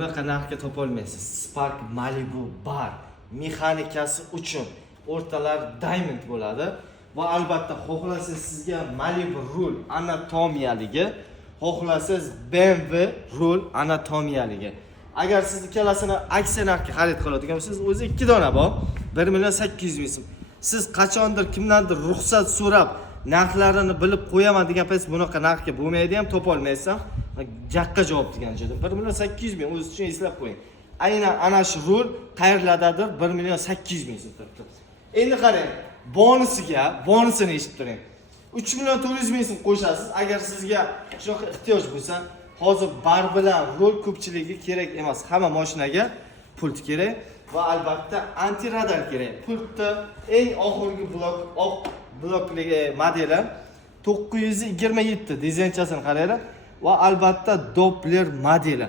Bunaqa narxga topolmaysiz. Spark Malibu bar mexanikasi uchun o'rtalar diamond bo'ladi va albatta xohlasangiz sizga Malibu rul anatomiyaligi, xohlasangiz BMW rul anatomiyaligi. Agar siz ikkalasini aksiya narxga xarid qiladigan bo'lsangiz, o'zi 2 dona bor, 1.800.000 so'm. Siz qachondir kimdandir ruxsat so'rab, narxlarini bilib qo'yaman degan payt bunaqa narxga bo'lmaydi ham topolmaysan. Jaqqa javob degan joyda 1.800.000 o'z uchun eslab qo'ying. Aynan ana shu rul qayerlardadir 1.800.000 so'm turibdi. Endi qarang, bonusini eshitib turing. 3.400.000 so'm qo'shasiz. Agar sizga shunaqa ehtiyoj bo'lsa, hozir bar bilan rul ko'pchiligiga kerak emas. Hamma mashinaga pult kerak va albatta antiradar kerak. Pultda eng oxirgi blokligi modeli 927 dizaynchasini qaranglar. Va albatta Doppler modeli.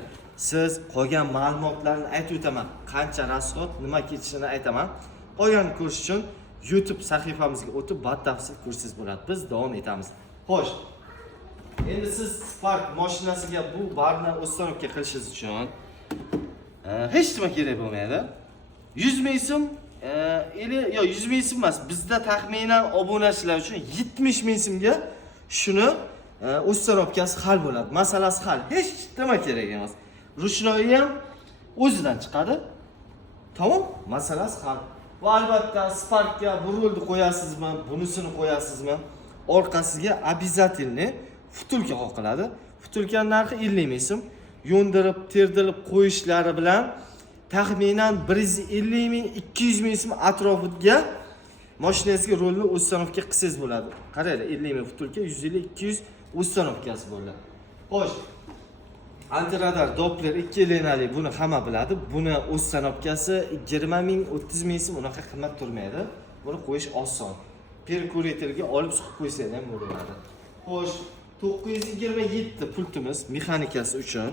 Siz qolgan ma'lumotlarni aytib o'taman. Qancha rasxod, nima ketishini aytaman. Qolganini ko'rish uchun YouTube sahifamizga o'tib batafsil ko'rsangiz bo'ladi. Biz davom etamiz. Xo'sh. Endi siz Spark mashinasiga bu barni uстановка qilishingiz uchun hech nima kerak bo'lmaydi. 100.000 so'm, 100.000 so'm emas. Bizda taxminan obunachilar uchun 70.000 so'mga shuni uстановкасы hal bo'ladi. Masalasi hal. Hech nima kerak emas. Ruchnoyi ham o'zidan chiqadi. Tamom, masalasi hal. Va albatta Sparkga bu rulni qo'yasizmi, bunisini qo'yasizmi? Orqasiga обязательно vtulka qoqiladi. Vtulkaning narxi 50.000 so'm. Yo'ndirib, terdirib qo'yishlari bilan taxminan 150.000, 200.000 so'm atrofiga mashinangizga rulni uстановка qilsangiz bo'ladi. Qaranglar, 50.000 vtulka, 150-200 uстановкасы bo'ladi. Xo'sh. Antiradar Doppler 2 liniyali buni hamma biladi. Buni uстановкасы 20.000, 30.000 so'm unaqa qimmat turmaydi. Buni qo'yish oson. Perkuratorga olib chiqib qo'ysangiz ham bo'ladi. Xo'sh, 927 pultimiz mexanikasi uchun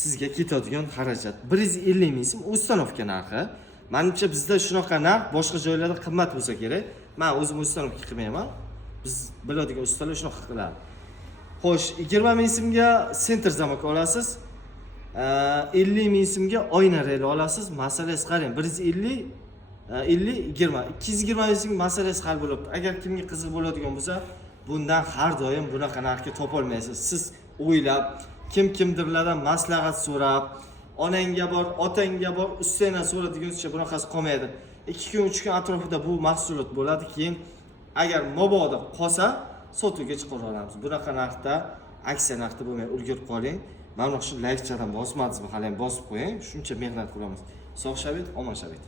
sizga ketadigan xarajat 150.000 so'm uстановка narxi. Menimcha bizda shunaqa narx boshqa joylarda qimmat bo'lsa kerak. Men o'zim uстановка qilmayman. Biz biladigan ustalar shunaqa qiladi. Xo'sh, 20.000 so'mga center zamok olasiz. 50.000 so'mga oyna reli olasiz. Masalangiz qarang, 150 20 220 so'm masalasi hal bo'libdi. Agar kimga qiziq bo'ladigan bo'lsa, bundan har doim bunaqa narxga topolmaysiz. Siz o'ylab, kimdirlardan maslahat so'rab, onangga bor, otangga bor, ustangdan so'ra deguncha bunaqasi qolmaydi. 2 kun 3 kun atrofida bu mahsulot bo'ladi, keyin agar mabodo qolsa sotuvga chiqara olamiz. Bunaqa narxda, aksiya narxda bo'lmay ulgurib qoling. Mana shu like chadan bosmadingizmi, hali ham bosib qo'ying. Shuncha mehnat qilamiz. Sog' shavit, omon shavit.